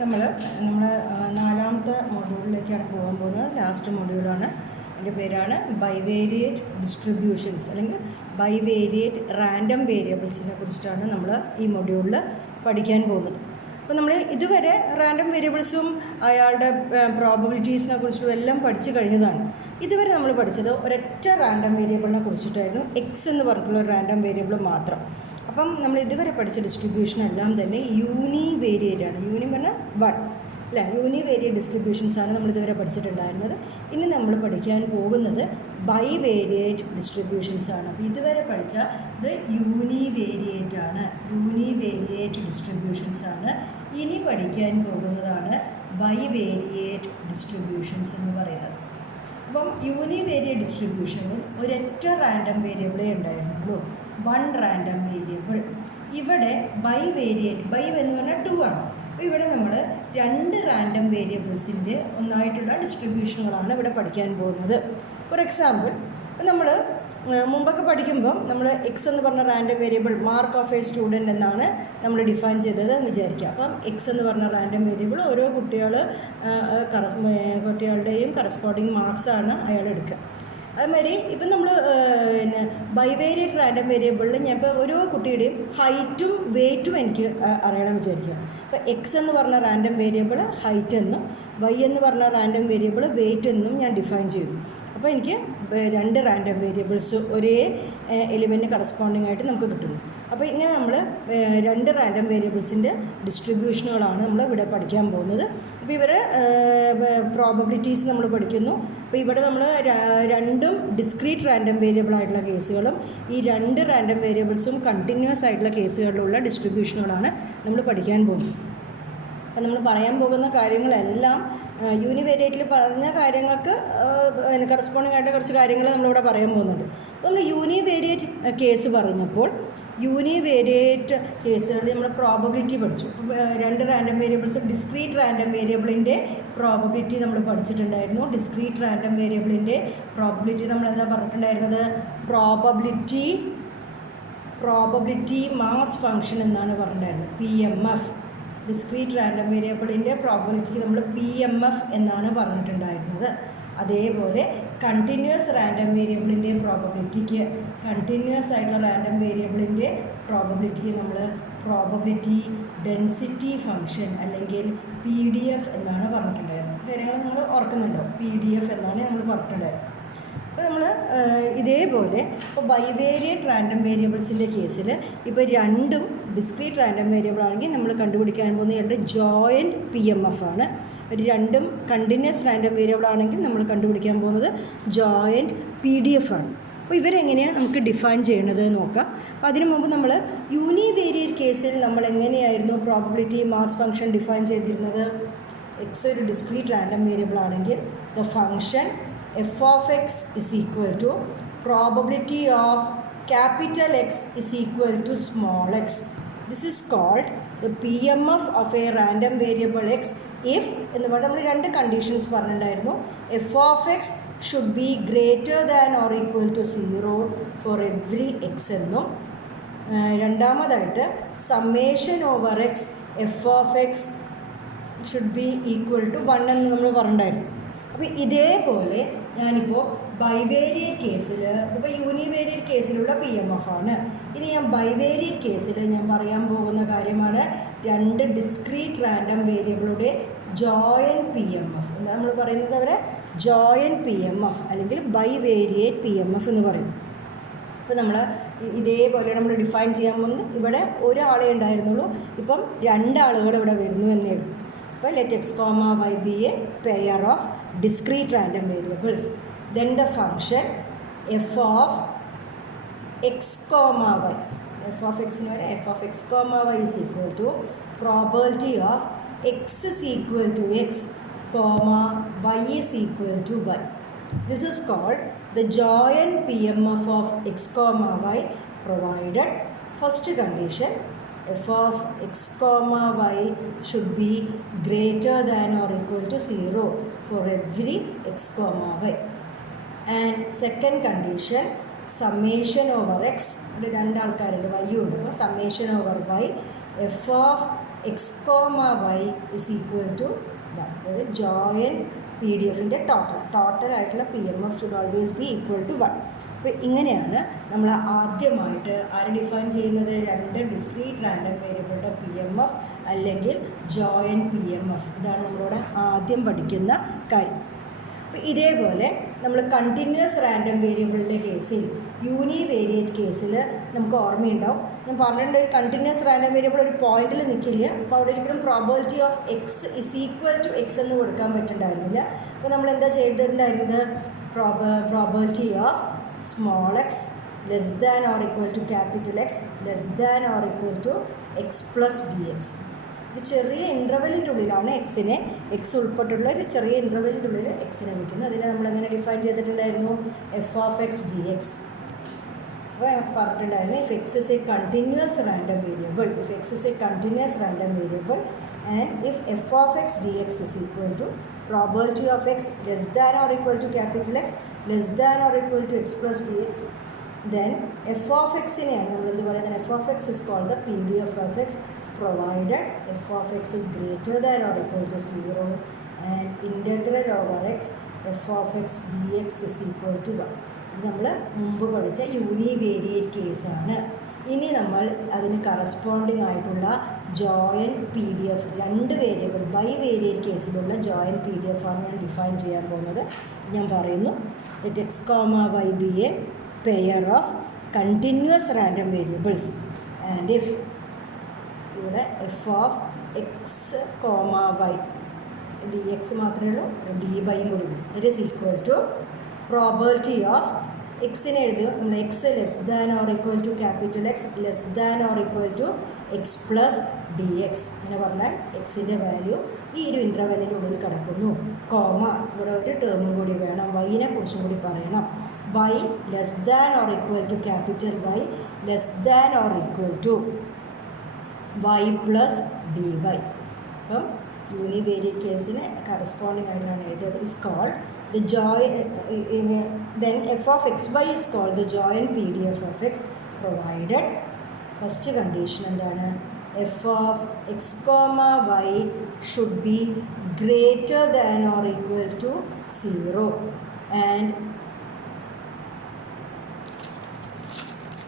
നമ്മൾ നാലാമത്തെ മൊഡ്യൂളിലേക്കാണ് പോകാൻ പോകുന്നത്. ലാസ്റ്റ് മൊഡ്യൂളാണ്. അതിൻ്റെ പേരാണ് ബൈവേരിയേറ്റ് ഡിസ്ട്രിബ്യൂഷൻസ് അല്ലെങ്കിൽ ബൈവേരിയേറ്റ് റാൻഡം വേരിയബിൾസിനെ കുറിച്ചിട്ടാണ് നമ്മൾ ഈ മൊഡ്യൂളിൽ പഠിക്കാൻ പോകുന്നത്. അപ്പോൾ നമ്മൾ ഇതുവരെ റാൻഡം വേരിയബിൾസും അയാളുടെ പ്രോബബിലിറ്റീസിനെ കുറിച്ചിട്ടും എല്ലാം പഠിച്ചു കഴിഞ്ഞതാണ്. ഇതുവരെ നമ്മൾ പഠിച്ചത് ഒരൊറ്റ റാൻഡം വേരിയബിളിനെ കുറിച്ചിട്ടായിരുന്നു, എക്സ് എന്ന് പറഞ്ഞിട്ടുള്ള ഒരു റാൻഡം വേരിയബിൾ മാത്രം. അപ്പം നമ്മൾ ഇതുവരെ പഠിച്ച ഡിസ്ട്രിബ്യൂഷൻ എല്ലാം തന്നെ യൂണിവേരിയേറ്റ് ആണ്. യൂണി പറഞ്ഞാൽ വൺ അല്ല, യൂണിവേരിയേറ്റ് ഡിസ്ട്രിബ്യൂഷൻസാണ് നമ്മൾ ഇതുവരെ പഠിച്ചിട്ടുണ്ടായിരുന്നത്. ഇനി നമ്മൾ പഠിക്കാൻ പോകുന്നത് ബൈവേരിയേറ്റ് ഡിസ്ട്രിബ്യൂഷൻസ് ആണ്. അപ്പോൾ ഇതുവരെ പഠിച്ച ഇത് യൂണിവേരിയേറ്റ് ആണ്, യൂണിവേരിയേറ്റ് ഡിസ്ട്രിബ്യൂഷൻസ് ആണ്. ഇനി പഠിക്കാൻ പോകുന്നതാണ് ബൈവേരിയേറ്റ് ഡിസ്ട്രിബ്യൂഷൻസ് എന്ന് പറയുന്നത്. അപ്പം യൂണിവേരിയേറ്റ് ഡിസ്ട്രിബ്യൂഷനിൽ ഒരൊറ്റ റാൻഡം വേരിയബിളേ ഉണ്ടായിരുന്നുള്ളൂ, വൺ റാൻഡം വേരിയബിൾ. ഇവിടെ ബൈവേരിയേറ്റ്, ബൈ എന്ന് പറഞ്ഞാൽ 2 ആണ്. അപ്പോൾ ഇവിടെ നമ്മൾ 2 റാൻഡം വേരിയബിൾസിൻ്റെ ഒന്നായിട്ടുള്ള ഡിസ്ട്രിബ്യൂഷനുകളാണ് ഇവിടെ പഠിക്കാൻ പോകുന്നത്. ഫോർ എക്സാമ്പിൾ, നമ്മൾ മുമ്പൊക്കെ പഠിക്കുമ്പം നമ്മൾ എക്സ് എന്ന് പറഞ്ഞ random variable mark of A student എന്നാണ് നമ്മൾ ഡിഫൈൻ ചെയ്തത് എന്ന് വിചാരിക്കുക. അപ്പം എക്സ് എന്ന് പറഞ്ഞ റാൻഡം വേരിയബിൾ ഓരോ കുട്ടികളുടെയും കറസ്പോണ്ടിങ് മാർക്സാണ് അയാൾ എടുക്കുക. അതുമാതിരി ഇപ്പം നമ്മൾ ബൈവേരിയേറ്റ് റാൻഡം വേരിയബിളിൽ ഞാൻ ഇപ്പോൾ ഓരോ കുട്ടിയുടെയും ഹൈറ്റും വെയ്റ്റും എനിക്ക് അറിയണമെന്ന് വിചാരിക്കുക. ഇപ്പോൾ എക്സ് എന്ന് പറഞ്ഞ റാൻഡം വേരിയബിൾ ഹൈറ്റ് എന്നും വൈ എന്ന് പറഞ്ഞ റാൻഡം വേരിയബിൾ വെയ്റ്റ് എന്നും ഞാൻ ഡിഫൈൻ ചെയ്തു. അപ്പോൾ എനിക്ക് 2 റാൻഡം വേരിയബിൾസ് ഒരേ എലിമെൻറ്റ് കറസ്പോണ്ടിങ് ആയിട്ട് നമുക്ക് കിട്ടുന്നു. അപ്പോൾ ഇങ്ങനെ നമ്മൾ 2 റാൻഡം വേരിയബിൾസിൻ്റെ ഡിസ്ട്രിബ്യൂഷനുകളാണ് നമ്മൾ ഇവിടെ പഠിക്കാൻ പോകുന്നത്. അപ്പോൾ ഇവരെ പ്രോബബിലിറ്റീസ് നമ്മൾ പഠിക്കുന്നു. അപ്പോൾ ഇവിടെ നമ്മൾ 2 ഡിസ്ക്രീറ്റ് റാൻഡം വേരിയബിൾ ആയിട്ടുള്ള കേസുകളും ഈ 2 റാൻഡം വേരിയബിൾസും കണ്ടിന്യൂസ് ആയിട്ടുള്ള കേസുകളിലുള്ള ഡിസ്ട്രിബ്യൂഷനുകളാണ് നമ്മൾ പഠിക്കാൻ പോകുന്നത്. അപ്പോൾ നമ്മൾ പറയാൻ പോകുന്ന കാര്യങ്ങളെല്ലാം യൂണിവേരിയേറ്റിൽ പറഞ്ഞ കാര്യങ്ങൾക്ക് കറസ്പോണ്ടിങ് ആയിട്ട് കുറച്ച് കാര്യങ്ങൾ നമ്മളിവിടെ പറയാൻ പോകുന്നുണ്ട്. നമ്മൾ യൂണിവേരിയേറ്റ് കേസ് പറഞ്ഞപ്പോൾ യൂണിവേരിയേറ്റ് കേസുകളിൽ നമ്മൾ പ്രോബബിലിറ്റി പഠിച്ചു. 2 റാൻഡം വേരിയബിൾസ്, ഡിസ്ക്രീറ്റ് റാൻഡം വേരിയബിളിൻ്റെ പ്രോബബിലിറ്റി നമ്മൾ പഠിച്ചിട്ടുണ്ടായിരുന്നു. ഡിസ്ക്രീറ്റ് റാൻഡം വേരിയബിളിൻ്റെ പ്രോബബിലിറ്റി നമ്മൾ എന്താ പറഞ്ഞിട്ടുണ്ടായിരുന്നത്? പ്രോബബിലിറ്റി മാസ് ഫംഗ്ഷൻ എന്നാണ് പറഞ്ഞിട്ടുണ്ടായിരുന്നത്, PMF. ഡിസ്ക്രീറ്റ് റാൻഡം വേരിയബിളിൻ്റെ പ്രോബബിലിറ്റിക്ക് നമ്മൾ PMF എന്നാണ് പറഞ്ഞിട്ടുണ്ടായിരുന്നത്. അതേപോലെ കണ്ടിന്യൂസ് റാൻഡം വേരിയബിളിൻ്റെ പ്രോബബിലിറ്റിക്ക്, കണ്ടിന്യൂസ് ആയിട്ടുള്ള റാൻഡം വേരിയബിളിൻ്റെ പ്രോബബിലിറ്റിക്ക് നമ്മൾ പ്രോബബിലിറ്റി ഡെൻസിറ്റി ഫംഗ്ഷൻ അല്ലെങ്കിൽ PDF എന്നാണ് പറഞ്ഞിട്ടുണ്ടായിരുന്നത്. കാര്യങ്ങൾ നിങ്ങൾ ഓർക്കുന്നുണ്ടോ? PDF എന്നാണ് നമ്മൾ പറഞ്ഞിട്ടുണ്ടായിരുന്നത്. അപ്പോൾ നമ്മൾ ഇതേപോലെ ഇപ്പോൾ ബൈവേരിയേറ്റ് റാൻഡം വേരിയബിൾസിൻ്റെ കേസിൽ ഇപ്പോൾ 2 ഡിസ്ക്രീറ്റ് റാൻഡം വേരിയബിൾ ആണെങ്കിൽ നമ്മൾ കണ്ടുപിടിക്കാൻ പോകുന്ന ജോയിൻറ്റ് PMF ആണ്. ഒരു 2 കണ്ടിന്യൂസ് റാൻഡം വേരിയബിൾ ആണെങ്കിൽ നമ്മൾ കണ്ടുപിടിക്കാൻ പോകുന്നത് ജോയിൻറ്റ് PDF ആണ്. അപ്പോൾ ഇവരെങ്ങനെയാണ് നമുക്ക് ഡിഫൈൻ ചെയ്യണത് നോക്കാം. അപ്പോൾ അതിനു മുമ്പ് നമ്മൾ യൂണിവേരിയേറ്റ് കേസിൽ നമ്മൾ എങ്ങനെയായിരുന്നു പ്രോബബിലിറ്റി മാസ് ഫംഗ്ഷൻ ഡിഫൈൻ ചെയ്തിരുന്നത്? എക്സ് ഒരു ഡിസ്ക്രീറ്റ് റാൻഡം വേരിയബിൾ ആണെങ്കിൽ the function f of x is equal to probability of capital X is equal to small x. This is called the PMF of a random variable x if എന്ന് പറഞ്ഞാൽ നമ്മൾ 2 conditions പറഞ്ഞിട്ടുണ്ടായിരുന്നു. f of x should be greater than or equal to 0 for every x എന്നും, രണ്ടാമതായിട്ട് summation over x f of x should be equal to 1 എന്ന് നമ്മൾ പറഞ്ഞിട്ടുണ്ടായിരുന്നു. അപ്പോൾ ഇതേപോലെ ഞാനിപ്പോൾ ബൈവേരിയേറ്റ് കേസിൽ, ഇപ്പോൾ യൂണിവേരിയേറ്റ് കേസിലുള്ള PMF ആണ്. ഇനി ഞാൻ ബൈവേരിയേറ്റ് കേസിൽ ഞാൻ പറയാൻ പോകുന്ന കാര്യമാണ് 2 ഡിസ്ക്രീറ്റ് റാൻഡം വേരിയബിളുടെ ജോയിൻറ്റ് PMF. എന്താ നമ്മൾ പറയുന്നത്? അവരെ ജോയിൻറ്റ് PMF അല്ലെങ്കിൽ ബൈവേരിയേറ്റ് PMF എന്ന് പറയുന്നു. ഇപ്പോൾ നമ്മൾ ഇതേപോലെ നമ്മൾ ഡിഫൈൻ ചെയ്യാൻ പോകുന്നത്, ഇവിടെ ഒരാളെ ഉണ്ടായിരുന്നുള്ളൂ, ഇപ്പം 2 ആളുകൾ ഇവിടെ വരുന്നു എന്നേ ഉള്ളൂ. അപ്പോൾ let x, y be a pair of discrete random variables. Then the function f of x, y, f of x is equal to probability of x is equal to x, y is equal to y. This is called the joint PMF of x, y provided first condition f of x, y should be greater than or equal to 0 for every x, y. And second condition, summation over x, 2 ആൾക്കാരുണ്ട്, y ഉണ്ട്, അപ്പോൾ summation over y f of x comma Y is equal to 1. അതായത് joint P D എഫിൻ്റെ ടോട്ടലായിട്ടുള്ള P M F should always be equal to 1. അപ്പോൾ ഇങ്ങനെയാണ് നമ്മൾ ആദ്യമായിട്ട് ആര് ഡിഫൈൻ ചെയ്യുന്നത്? രണ്ട് ഡിസ്ക്രീറ്റ് റാൻഡം വേരിയബിളുടെ പി എം എഫ് അല്ലെങ്കിൽ ജോയിൻറ്റ് പി എം എഫ്. ഇതാണ് നമ്മളിവിടെ ആദ്യം പഠിക്കുന്ന കാര്യം. അപ്പോൾ ഇതേപോലെ നമ്മൾ കണ്ടിന്യൂസ് റാൻഡം വേരിയബിളിൻ്റെ കേസിൽ യൂണിവേരിയേറ്റ് കേസിൽ നമുക്ക് ഓർമ്മയുണ്ടാവും, ഞാൻ പറഞ്ഞിട്ടുണ്ട് ഒരു കണ്ടിന്യൂസ് റാൻഡം വേരിയബിൾ ഒരു പോയിന്റിൽ നിൽക്കില്ല. അപ്പോൾ അവിടെ ഒരിക്കലും probability of X is equal to X എന്ന് കൊടുക്കാൻ പറ്റുന്നുണ്ടായിരുന്നില്ല. അപ്പോൾ നമ്മൾ എന്താ ചെയ്തിട്ടുണ്ടായിരുന്നത്? Probability of small X less than or equal to capital X less than or equal to X plus D X. ഒരു ചെറിയ ഇൻ്റർവെല്ലിൻ്റെ ഉള്ളിലാണ് എക്സ് ഉൾപ്പെട്ടുള്ള ഒരു ചെറിയ ഇൻ്റർവെല്ലിൻ്റെ ഉള്ളിൽ എക്സിനെ വയ്ക്കുന്നത്. അതിനെ നമ്മളെങ്ങനെ ഡിഫൈൻ ചെയ്തിട്ടുണ്ടായിരുന്നു? F of x d x. അപ്പോൾ പറഞ്ഞിട്ടുണ്ടായിരുന്നു if x is a continuous random variable, if x is a continuous random variable and if f of x d x is equal to probability of x less than or equal to capital X less than or equal to X plus D x, then f of എക്സിനെയാണ് നമ്മൾ എന്ത് പറയുന്നത്? F of X is called the P D F of X provided f of x is greater than or equal to 0 and integral over x f of x dx is equal to 1. ഇത് നമ്മൾ മുമ്പ് പഠിച്ച univariate കേസാണ്. ഇനി നമ്മൾ അതിന് corresponding ആയിട്ടുള്ള joint P D F, രണ്ട് വേരിയബിൾ ബൈവേരിയേറ്റ് കേസിലുള്ള ജോയിൻറ്റ് പി ഡി എഫ് ആണ് ഞാൻ ഡിഫൈൻ ചെയ്യാൻ പോകുന്നത്. ഞാൻ പറയുന്നു let x comma y be a pair of continuous random variables and if ഇവിടെ f of X comma Y D x മാത്രമേ ഉള്ളൂ, ഡി വൈയും കൂടി വരും. That is equal to probability of എക്സിനെ എഴുതുക നമ്മൾ x less than or equal to capital X less than or equal to X plus D X. അങ്ങനെ പറഞ്ഞാൽ എക്സിൻ്റെ വാല്യൂ ഈ ഒരു ഇൻ്റർവെല്ലിൻ്റെ ഉള്ളിൽ കിടക്കുന്നു, കോമ ഇവിടെ ഒരു ടേമും കൂടി വേണം, വൈനെ കുറിച്ചും കൂടി പറയണം. Y less than or equal to capital y less than or equal to y plus d y. അപ്പം യൂണിവേരിയേറ്റ് കേസിന് കറസ്പോണ്ടിങ് ആയിട്ടാണ് എഴുതിയത്. Is called the then f of x y is called the joint P D F of x provided. First condition എന്താണ്? F of X comma y should be greater than or equal to 0 and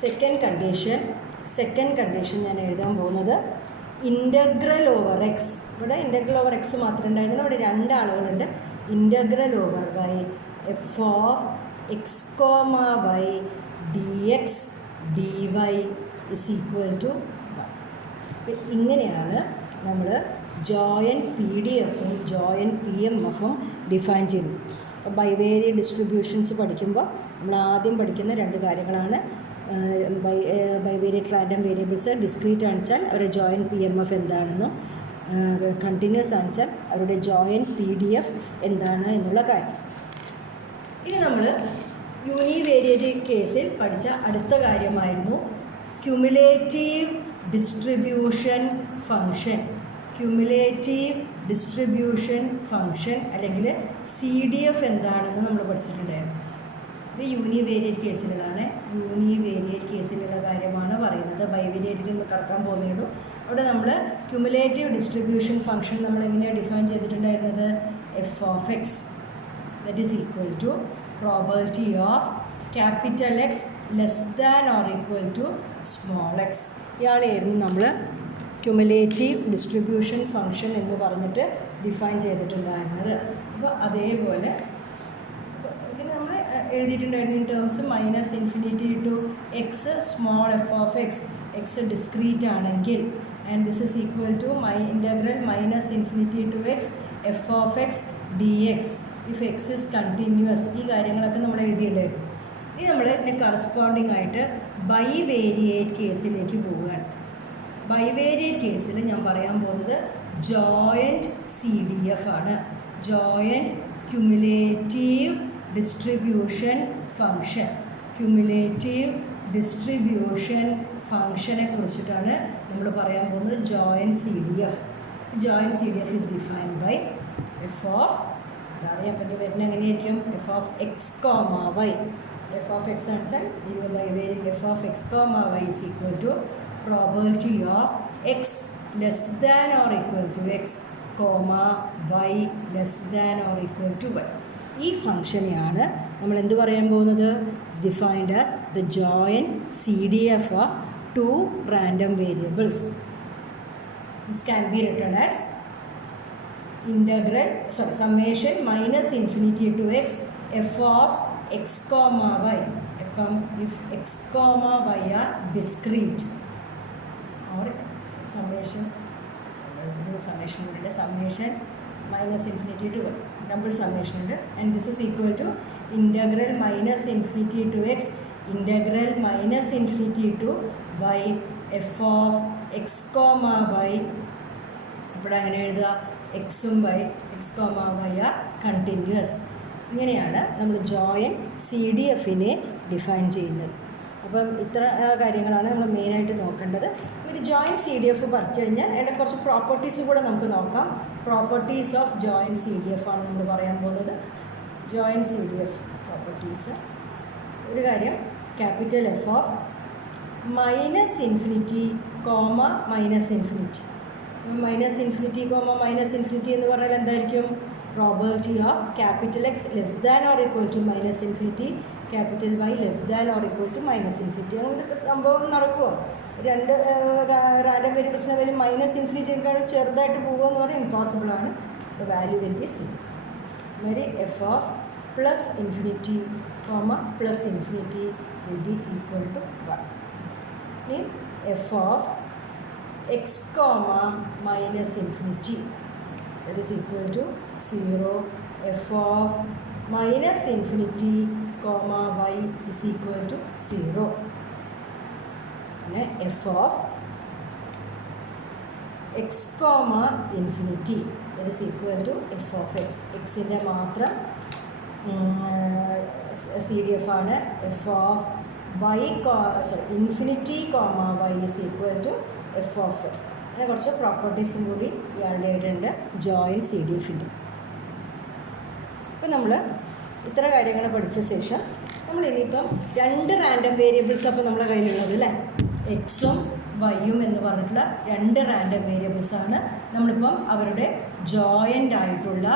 second condition ഞാൻ എഴുതാൻ പോകുന്നത് integral over X. ഇവിടെ integral over X മാത്രമേ ഉണ്ടായിരുന്നുള്ളൂ, ഇവിടെ രണ്ട് ആളുകളുണ്ട്. Integral over Y F of X comma Y D X D Y is equal to 1. ഇങ്ങനെയാണ് നമ്മൾ ജോയിൻറ്റ് പി ഡി എഫും ജോയിൻറ്റ് പി എം എഫും ഡിഫൈൻ ചെയ്തത്. അപ്പോൾ ബൈവേരിയറ്റ് ഡിസ്ട്രിബ്യൂഷൻസ് പഠിക്കുമ്പോൾ നമ്മൾ ആദ്യം പഠിക്കുന്ന രണ്ട് കാര്യങ്ങളാണ് ബൈവേരിയറ്റ് റാൻഡം വേരിയബിൾസ് ഡിസ്ക്രീറ്റ് ആണെച്ചാൽ അവരുടെ ജോയിൻറ്റ് പി എം എഫ് എന്താണെന്നും കണ്ടിന്യൂസ് ആണെച്ചാൽ അവരുടെ ജോയിൻറ്റ് പി ഡി എഫ് എന്താണ് എന്നുള്ള കാര്യം. ഇനി നമ്മൾ യൂണിവേരിയേറ്റ് കേസിൽ പഠിച്ച അടുത്ത കാര്യമായിരുന്നു ക്യുമുലേറ്റീവ് ഡിസ്ട്രിബ്യൂഷൻ ഫംഗ്ഷൻ അല്ലെങ്കിൽ സി ഡി എഫ് എന്താണെന്ന് നമ്മൾ പഠിച്ചിട്ടുണ്ടായിരുന്നു. ഇത് യൂണിവേരിയേറ്റ് കേസിലുള്ള കാര്യമാണ് പറയുന്നത്. ബൈവേരിയേറ്റിൽ കടക്കാൻ പോകുന്നേയുള്ളൂ. അവിടെ നമ്മൾ ക്യുമുലേറ്റീവ് ഡിസ്ട്രിബ്യൂഷൻ ഫംഗ്ഷൻ നമ്മൾ എങ്ങനെയാണ് ഡിഫൈൻ ചെയ്തിട്ടുണ്ടായിരുന്നത്? F of x that is equal to probability of capital X less than or equal to small x. ഇയാളെയായിരുന്നു നമ്മൾ ക്യുമുലേറ്റീവ് ഡിസ്ട്രിബ്യൂഷൻ ഫംഗ്ഷൻ എന്ന് പറഞ്ഞിട്ട് ഡിഫൈൻ ചെയ്തിട്ടുണ്ടായിരുന്നത്. അപ്പോൾ അതേപോലെ ഇതിന് നമ്മൾ എഴുതിയിട്ടുണ്ടായിരുന്നു in terms minus infinity to x small f of x, x discrete ആണെങ്കിൽ and this is equal to integral minus infinity to x f of x d x if x is continuous. ഈ കാര്യങ്ങളൊക്കെ നമ്മൾ എഴുതിയിട്ടുണ്ടായിരുന്നു. ഇനി നമ്മൾ ഇതിന് corresponding ആയിട്ട് bivariate കേസിലേക്ക് പോവുകയാണ്. ബൈവേരിയേറ്റ് കേസിൽ ഞാൻ പറയാൻ പോകുന്നത് ജോയിൻറ്റ് സി ഡി എഫ് ആണ്. ജോയിൻറ്റ് ക്യുമുലേറ്റീവ് ഡിസ്ട്രിബ്യൂഷൻ ഫംഗ്ഷനെ കുറിച്ചിട്ടാണ് നമ്മൾ പറയാൻ പോകുന്നത്. Joint C D F is defined by f of അറിയാൻ പറ്റി വരുന്നത് എങ്ങനെയായിരിക്കും? F of X comma y. F of x ആണെച്ചാൽ bivariate f of X comma y is equal to probability of x less than or equal to x comma y less than or equal to y. ഈ ഫംഗ്ഷനെയാണ് നമ്മൾ എന്ത് പറയാൻ പോകുന്നത്? It's defined as the joint CDF of two random variables. This can be written as summation minus infinity to x f of x comma y. If x comma y are discrete, or summation minus infinity to y, double summation, and this is equal to integral minus infinity to x integral minus infinity to y f of x comma y. അപ്പോൾ അങ്ങനെ എഴുതുക, എക്സും Y X comma Y are continuous. ഇങ്ങനെയാണ് നമ്മൾ joint CDFനെ define ചെയ്യുന്നത്. അപ്പം ഇത്ര കാര്യങ്ങളാണ് നമ്മൾ മെയിനായിട്ട് നോക്കേണ്ടത്. ഒരു ജോയിൻറ്റ് CDF പഠിച്ചു കഴിഞ്ഞാൽ അതിൻ്റെ കുറച്ച് പ്രോപ്പർട്ടീസ് കൂടെ നമുക്ക് നോക്കാം. പ്രോപ്പർട്ടീസ് ഓഫ് ജോയിൻറ്റ് CDF ആണ് നമ്മൾ പറയാൻ പോകുന്നത്. Joint CDF properties. ഒരു കാര്യം, capital F of minus infinity comma minus infinity. Minus infinity comma minus infinity എന്ന് പറഞ്ഞാൽ എന്തായിരിക്കും? Probability of capital X less than or equal to minus infinity, capital y less than or equal to minus infinity. അങ്ങനത്തെ സംഭവം നടക്കുമോ? രണ്ട് random വേരിയബിൾസിനെ value minus ഇൻഫിനിറ്റിക്കാണ് ചെറുതായിട്ട് പോകുക എന്ന് പറഞ്ഞാൽ ഇമ്പോസിബിളാണ്. The value will be zero. മാതിരി f of plus infinity comma plus infinity will be equal to 1. ഇനി F of x comma minus infinity, that is equal to 0. f of minus infinity comma y is equal to 0. And f of x comma infinity, that is equal to f of x. x ന്റെ മാത്രം CDF ആണ്. f of y infinity comma y is equal to f of y. അങ്ങനെ കുറച്ച് പ്രോപ്പർട്ടീസും കൂടി ഇയാളുടെ ആയിട്ടുണ്ട് joint CDFൻ്റെ. അപ്പോൾ നമ്മൾ ഇത്ര കാര്യങ്ങൾ പഠിച്ച ശേഷം നമ്മൾ ഇനിയിപ്പം രണ്ട് റാൻഡം വേരിയബിൾസ് അപ്പോൾ നമ്മുടെ കയ്യിലുള്ളത് അല്ലേ, എക്സും വൈയും എന്ന് പറഞ്ഞിട്ടുള്ള രണ്ട് റാൻഡം വേരിയബിൾസാണ്. നമ്മളിപ്പം അവരുടെ ജോയിൻ്റ് ആയിട്ടുള്ള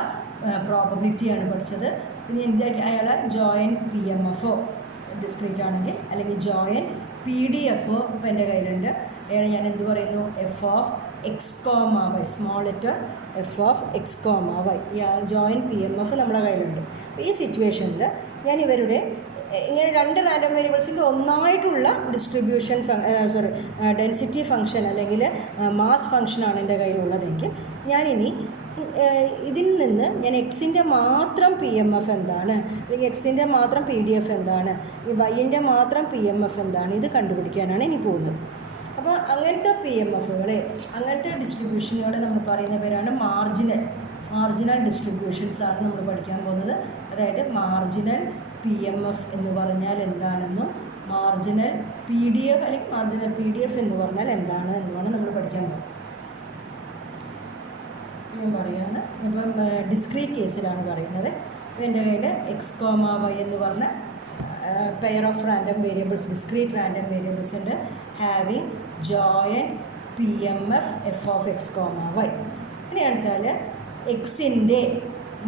പ്രോബബിലിറ്റിയാണ് പഠിച്ചത്. പിന്നെ അയാളെ ജോയിൻറ്റ് PMF ഡിസ്ക്രീറ്റ് ആണെങ്കിൽ, അല്ലെങ്കിൽ ജോയിൻറ്റ് PDF ഇപ്പോൾ എൻ്റെ കയ്യിലുണ്ട്. അയാളെ ഞാൻ എന്ത് പറയുന്നു? F of X comma Y, small letter F of X comma Y. ഇയാൾ ജോയിൻറ്റ് PMF നമ്മുടെ കയ്യിലുണ്ട്. അപ്പോൾ ഈ സിറ്റുവേഷനിൽ ഞാൻ ഇവരുടെ ഇങ്ങനെ രണ്ട് റാൻഡം വേരിയബിൾസിൻ്റെ ഒന്നായിട്ടുള്ള ഡിസ്ട്രിബ്യൂഷൻ ഡെൻസിറ്റി ഫംഗ്ഷൻ അല്ലെങ്കിൽ മാസ് ഫംഗ്ഷനാണ് എൻ്റെ കയ്യിലുള്ളതെങ്കിൽ ഞാനിനി ഇതിൽ നിന്ന് ഞാൻ എക്സിൻ്റെ മാത്രം PMF എന്താണ്, അല്ലെങ്കിൽ എക്സിൻ്റെ മാത്രം PDF എന്താണ്, ഈ വൈൻ്റെ മാത്രം PMF എന്താണ്, ഇത് കണ്ടുപിടിക്കാനാണ് ഇനി പോകുന്നത്. അപ്പോൾ അങ്ങനത്തെ PMFകളെ, അങ്ങനത്തെ ഡിസ്ട്രിബ്യൂഷനുകളെ നമ്മൾ പറയുന്ന പേരാണ് മാർജിനൽ ഡിസ്ട്രിബ്യൂഷൻസാണ് നമ്മൾ പഠിക്കാൻ പോകുന്നത്. അതായത് മാർജിനൽ PMF എന്ന് പറഞ്ഞാൽ എന്താണെന്നും മാർജിനൽ PDF അല്ലെങ്കിൽ മാർജിനൽ PDF എന്ന് പറഞ്ഞാൽ എന്താണ് എന്നുമാണ് നമ്മൾ പഠിക്കാൻ പോകുന്നത്. ഞാൻ പറയുകയാണ്, ഇപ്പം ഡിസ്ക്രീറ്റ് കേസിലാണ് പറയുന്നത്. അപ്പോൾ എൻ്റെ കയ്യിൽ എക്സ് കോമ വൈ എന്ന് പറഞ്ഞ pair of random variables, discrete random variables ഉണ്ട്, having joint PMF f of X comma y. എങ്ങനെയാണെന്ന് വെച്ചാൽ എക്സിൻ്റെ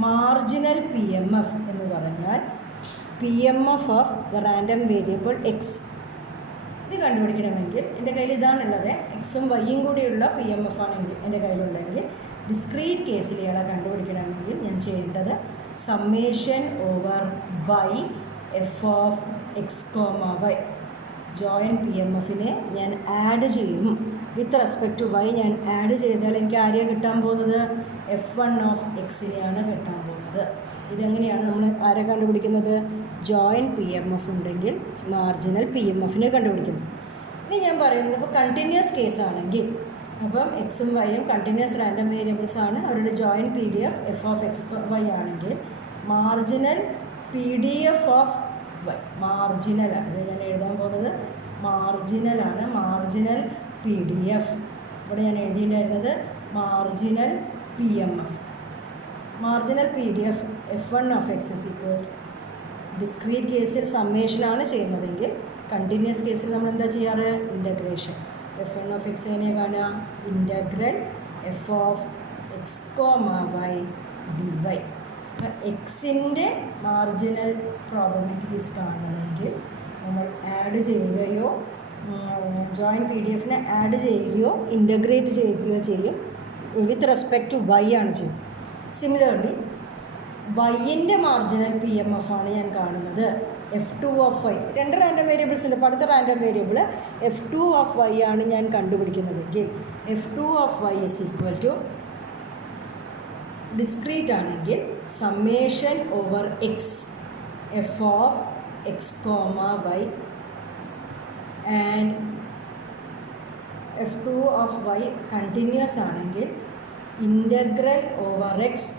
മാർജിനൽ PMF എന്ന് പറഞ്ഞാൽ PMF of the random variable x. ഇത് കണ്ടുപിടിക്കണമെങ്കിൽ എൻ്റെ കയ്യിൽ ഇതാണുള്ളത്, എക്സും വൈയും കൂടിയുള്ള PMF ആണെങ്കിൽ എൻ്റെ കയ്യിലുള്ളതെങ്കിൽ, ഡിസ്ക്രീറ്റ് കേസിൽ ഇയാളെ കണ്ടുപിടിക്കണമെങ്കിൽ ഞാൻ ചെയ്യേണ്ടത് summation over Y F of X comma y. Joint PMFനെ ഞാൻ ആഡ് ചെയ്യും. വിത്ത് റെസ്പെക്റ്റ് ടു വൈ ഞാൻ ആഡ് ചെയ്താൽ എനിക്ക് ആരെയാണ് കിട്ടാൻ പോകുന്നത്? F1 ഓഫ് എക്സിനെയാണ് കിട്ടാൻ പോകുന്നത്. ഇതെങ്ങനെയാണ് നമ്മൾ ആരെ കണ്ടുപിടിക്കുന്നത്? ജോയിൻറ്റ് PMF ഉണ്ടെങ്കിൽ മാർജിനൽ PMFനെ കണ്ടുപിടിക്കുന്നത്. ഇനി ഞാൻ പറയുന്നത് ഇപ്പോൾ കണ്ടിന്യൂസ് കേസാണെങ്കിൽ, അപ്പം എക്സും വൈയും കണ്ടിന്യൂസ് റാൻഡം വേരിയബിൾസ് ആണ്, അവരുടെ joint PDF f of x y ആണെങ്കിൽ മാർജിനൽ PDF ഓഫ് വൈ മാർജിനലാണ്. ഇത് ഞാൻ എഴുതാൻ പോകുന്നത് മാർജിനലാണ്, മാർജിനൽ PDF. ഇവിടെ ഞാൻ എഴുതിയിട്ടുണ്ടായിരുന്നത് marginal PMF. Marginal PDF F1 of X is equal to, discrete കേസിൽ സമ്മേഷനാണ് ചെയ്യുന്നതെങ്കിൽ, കണ്ടിന്യൂസ് കേസിൽ നമ്മൾ എന്താ ചെയ്യാറ്? Integration. F n of x എങ്ങനെ കാണുക? Integral f of X comma Y d y. എക്സിൻ്റെ മാർജിനൽ പ്രോബബിലിറ്റീസ് കാണണമെങ്കിൽ നമ്മൾ ആഡ് ചെയ്യുകയോ ജോയിൻറ്റ് പി ഡി എഫിനെ ആഡ് ചെയ്യുകയോ ഇൻ്റഗ്രേറ്റ് ചെയ്യുകയോ ചെയ്യും. വിത്ത് റെസ്പെക്ട് ടു വൈ ആണ് ചെയ്യും. സിമിലർലി വൈൻ്റെ മാർജിനൽ പി എം എഫ് ആണ് ഞാൻ കാണുന്നത്. എഫ് ടു ഓഫ് വൈ, രണ്ട് റാൻഡം വേരിയബിൾസ് ഉണ്ട്. അപ്പോൾ അടുത്ത random variable f two of y ആണ് ഞാൻ കണ്ടുപിടിക്കുന്നതെങ്കിൽ f two of y is equal to discrete ആണെങ്കിൽ summation over x f of X comma y and f two of y continuous ആണെങ്കിൽ integral over x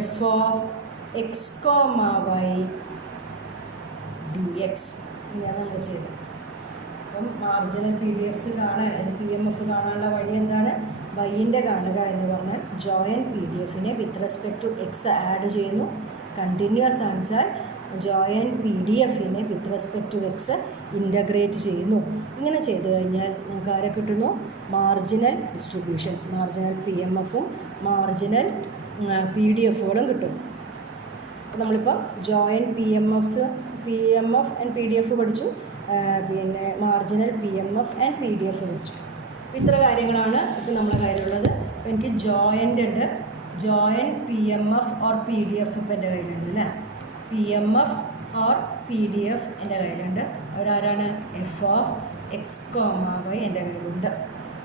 f of X comma Y D X. ഇങ്ങനെയാണ് നമ്മൾ ചെയ്തത്. അപ്പം marginal P D എഫ്സ് കാണാൻ അല്ലെങ്കിൽ P M F കാണാനുള്ള വഴി എന്താണ്? വൈൻ്റെ കാണുക എന്ന് പറഞ്ഞാൽ ജോയിൻറ്റ് പി ഡി എഫിനെ with respect to X add ചെയ്യുന്നു. കണ്ടിന്യൂസ് ആണെച്ചാൽ ജോയിൻറ്റ് പി ഡി എഫിനെ with respect to X integrate ചെയ്യുന്നു. ഇങ്ങനെ ചെയ്തു കഴിഞ്ഞാൽ നമുക്ക് ആരെ കിട്ടുന്നു? Marginal distributions, marginal P M എഫും മാർജിനൽ പി ഡി എഫുകളും കിട്ടും. അപ്പോൾ നമ്മളിപ്പോൾ joint P M F and P D F പഠിച്ചു, പിന്നെ marginal P M F and P D F പഠിച്ചു. ഇത്ര കാര്യങ്ങളാണ് ഇപ്പോൾ നമ്മുടെ കയ്യിലുള്ളത്. അപ്പോൾ എനിക്ക് ജോയിൻ്റ് ഉണ്ട്, joint P M F or P D F ഇപ്പോൾ എൻ്റെ കയ്യിലുണ്ട് അല്ലേ. P M F or P D F എൻ്റെ കയ്യിലുണ്ട്. അവരാരാണ്? F of X comma y എൻ്റെ കയ്യിലുണ്ട്.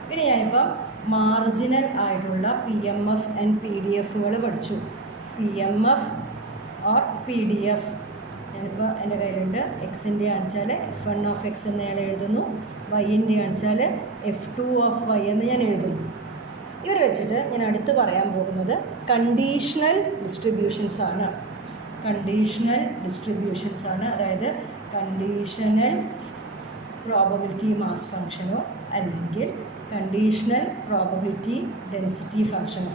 പിന്നെ ഞാനിപ്പം മാർജിനൽ ആയിട്ടുള്ള P M F and P D എഫുകൾ പഠിച്ചു. P M F or P D F ഞാനിപ്പോൾ എൻ്റെ കയ്യിലുണ്ട്. എക്സിൻ്റെ ആണെച്ചാൽ എഫ് വൺ ഓഫ് എക്സ് എന്ന് ഞാൻ എഴുതുന്നു, വൈൻ്റെ ആണെച്ചാൽ എഫ് ടു ഓഫ് വൈ എന്ന് ഞാൻ എഴുതുന്നു. ഇവർ വെച്ചിട്ട് ഞാൻ അടുത്ത് പറയാൻ പോകുന്നത് കണ്ടീഷണൽ ഡിസ്ട്രിബ്യൂഷൻസ് ആണ്. കണ്ടീഷണൽ ഡിസ്ട്രിബ്യൂഷൻസ് ആണ്, അതായത് കണ്ടീഷണൽ പ്രോബബിലിറ്റി മാസ് ഫംഗ്ഷനോ അല്ലെങ്കിൽ കണ്ടീഷണൽ പ്രോബബിലിറ്റി ഡെൻസിറ്റി ഫംഗ്ഷനോ.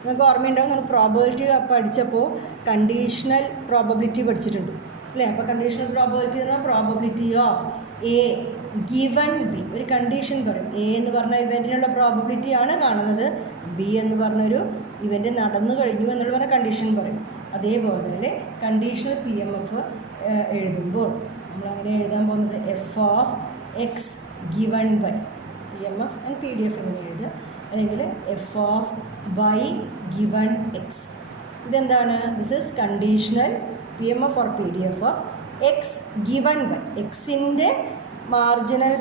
നിങ്ങൾക്ക് ഓർമ്മയുണ്ടാവും, നമ്മൾ പ്രോബബിലിറ്റി പഠിച്ചപ്പോൾ കണ്ടീഷണൽ പ്രോബബിലിറ്റി പഠിച്ചിട്ടുണ്ട് അല്ലേ. അപ്പോൾ കണ്ടീഷണൽ പ്രോബബിലിറ്റി എന്ന് പറഞ്ഞാൽ probability of A given B. ഒരു കണ്ടീഷൻ പറയും. എ എന്ന് പറഞ്ഞ ഇവൻറ്റിനുള്ള പ്രോബബിലിറ്റിയാണ് കാണുന്നത്, ബി എന്ന് പറഞ്ഞൊരു ഇവൻറ്റ് നടന്നു കഴിഞ്ഞു എന്നുള്ള പറഞ്ഞ കണ്ടീഷൻ പറയും. അതേപോലെ കണ്ടീഷണൽ പി എം എഫ് എഴുതുമ്പോൾ നമ്മളങ്ങനെ എഴുതാൻ പോകുന്നത് f of X given y, P M F and P D F ഇങ്ങനെ എഴുതുക. അല്ലെങ്കിൽ f of y given x. ഇതെന്താണ്? This is conditional P M F or P D F of X given y. എക്സിൻ്റെ marginal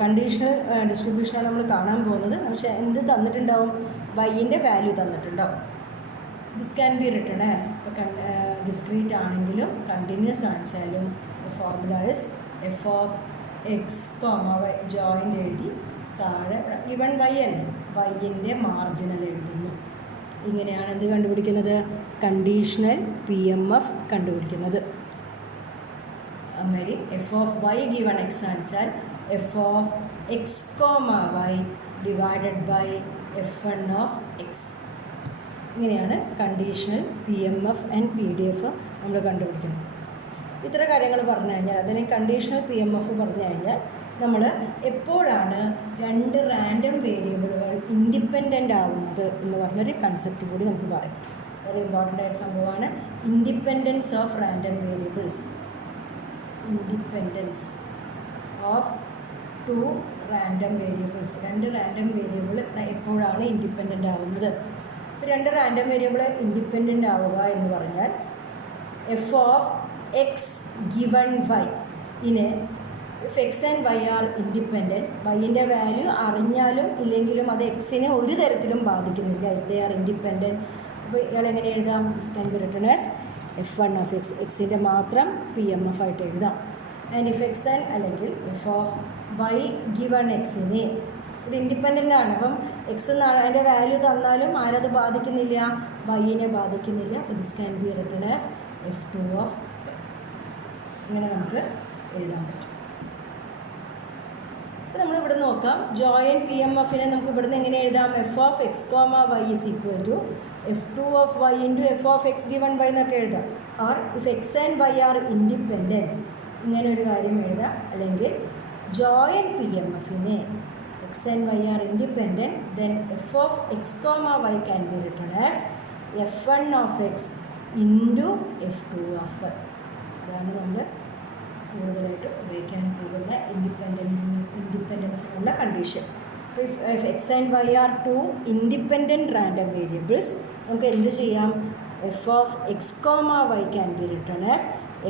conditional ഡിസ്ട്രിബ്യൂഷനാണ് നമ്മൾ കാണാൻ പോകുന്നത്. പക്ഷേ എന്ത് തന്നിട്ടുണ്ടാവും? വൈൻ്റെ വാല്യൂ തന്നിട്ടുണ്ടാവും. This can be written as, ഇപ്പോൾ ഡിസ്ക്രീറ്റ് ആണെങ്കിലും കണ്ടിന്യൂസ് ആണെച്ചാലും formula is f of X comma y joint എഴുതി താഴെ ഗിവൺ വൈ അല്ലേ, വൈൻ്റെ മാർജിനൽ എഴുതുന്നു. ഇങ്ങനെയാണ് എന്ത് കണ്ടുപിടിക്കുന്നത്? കണ്ടീഷണൽ പി എം എഫ് കണ്ടുപിടിക്കുന്നത്. അമ്മരി f of y given x ആണെച്ചാൽ f of X comma y divided by f one of x. ഇങ്ങനെയാണ് conditional P M F and P D F നമ്മൾ കണ്ടുപിടിക്കുന്നത്. ഇത്ര കാര്യങ്ങൾ പറഞ്ഞു കഴിഞ്ഞാൽ, അതല്ലെങ്കിൽ കണ്ടീഷണൽ പി എം എഫ് പറഞ്ഞു കഴിഞ്ഞാൽ നമ്മൾ എപ്പോഴാണ് രണ്ട് റാൻഡം വേരിയബിളുകൾ ഇൻഡിപെൻഡൻ്റ് ആവുന്നത് എന്ന് പറഞ്ഞൊരു കൺസെപ്റ്റ് കൂടി നമുക്ക് പറയാം. വളരെ ഇമ്പോർട്ടൻ്റ് ആയിട്ട് സംഭവമാണ് independence of random variables. Independence of two random variables. രണ്ട് റാൻഡം വേരിയബിൾ എപ്പോഴാണ് ഇൻഡിപെൻഡൻ്റ് ആവുന്നത്? രണ്ട് റാൻഡം വേരിയബിൾ ഇൻഡിപെൻഡൻ്റ് ആവുക എന്ന് പറഞ്ഞാൽ f of X given y ഇന് if X and Y are independent, വൈൻ്റെ വാല്യൂ അറിഞ്ഞാലും ഇല്ലെങ്കിലും അത് എക്സിനെ ഒരു തരത്തിലും ബാധിക്കുന്നില്ല. If they are independent. അപ്പോൾ ഇയാളെങ്ങനെ എഴുതാം? This can be written as f one of x, എക്സിൻ്റെ മാത്രം പി എം എഫ് ആയിട്ട് എഴുതാം. ആൻഡ് ഇഫ് എക്സ് ആൻഡ് അല്ലെങ്കിൽ എഫ് ഓഫ് വൈ ഗിവൺ എക്സിനെ ഇത് ഇൻഡിപെൻഡൻ്റ് ആണ്. അപ്പം എക്സ് അതിൻ്റെ വാല്യൂ തന്നാലും ആരത് ബാധിക്കുന്നില്ല? വൈനെ ബാധിക്കുന്നില്ല. അപ്പോൾ this can be written as F two of Y. ഇങ്ങനെ നമുക്ക് എഴുതാൻ പറ്റും. അപ്പോൾ നമ്മളിവിടെ നോക്കാം, ജോയിൻറ്റ് പി എം എഫിനെ നമുക്ക് ഇവിടുന്ന് എങ്ങനെ എഴുതാം? F of X comma Y is equal to F two of Y into F of X given Y എന്നൊക്കെ എഴുതാം. Or if X and Y are independent ഇങ്ങനെ ഒരു കാര്യം എഴുതാം. അല്ലെങ്കിൽ ജോയിൻറ്റ് പി എം എഫിനെ x and y are independent, then f of x comma y can be written as f1 of x into f2 of y. ഇതാണ് നമ്മൾ കൂടുതലായിട്ട് ഉപയോഗിക്കാൻ പോകുന്ന ഇൻഡിപെൻഡൻസിനുള്ള കണ്ടീഷൻ. അപ്പോൾ if x and y are two independent random variables, നമുക്ക് എന്ത് ചെയ്യാം? f of x comma y can be written as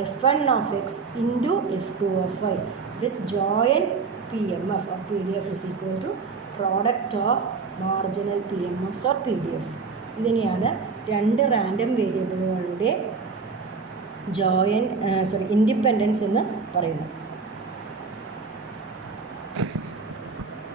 f1 of x into f2 of y. It is joint PMF or PDF is equal to product of marginal PMFs or PDFs. ഇതിനെയാണ് രണ്ട് random വേരിയബിളുകളുടെ independence എന്ന് പറയുന്നത്.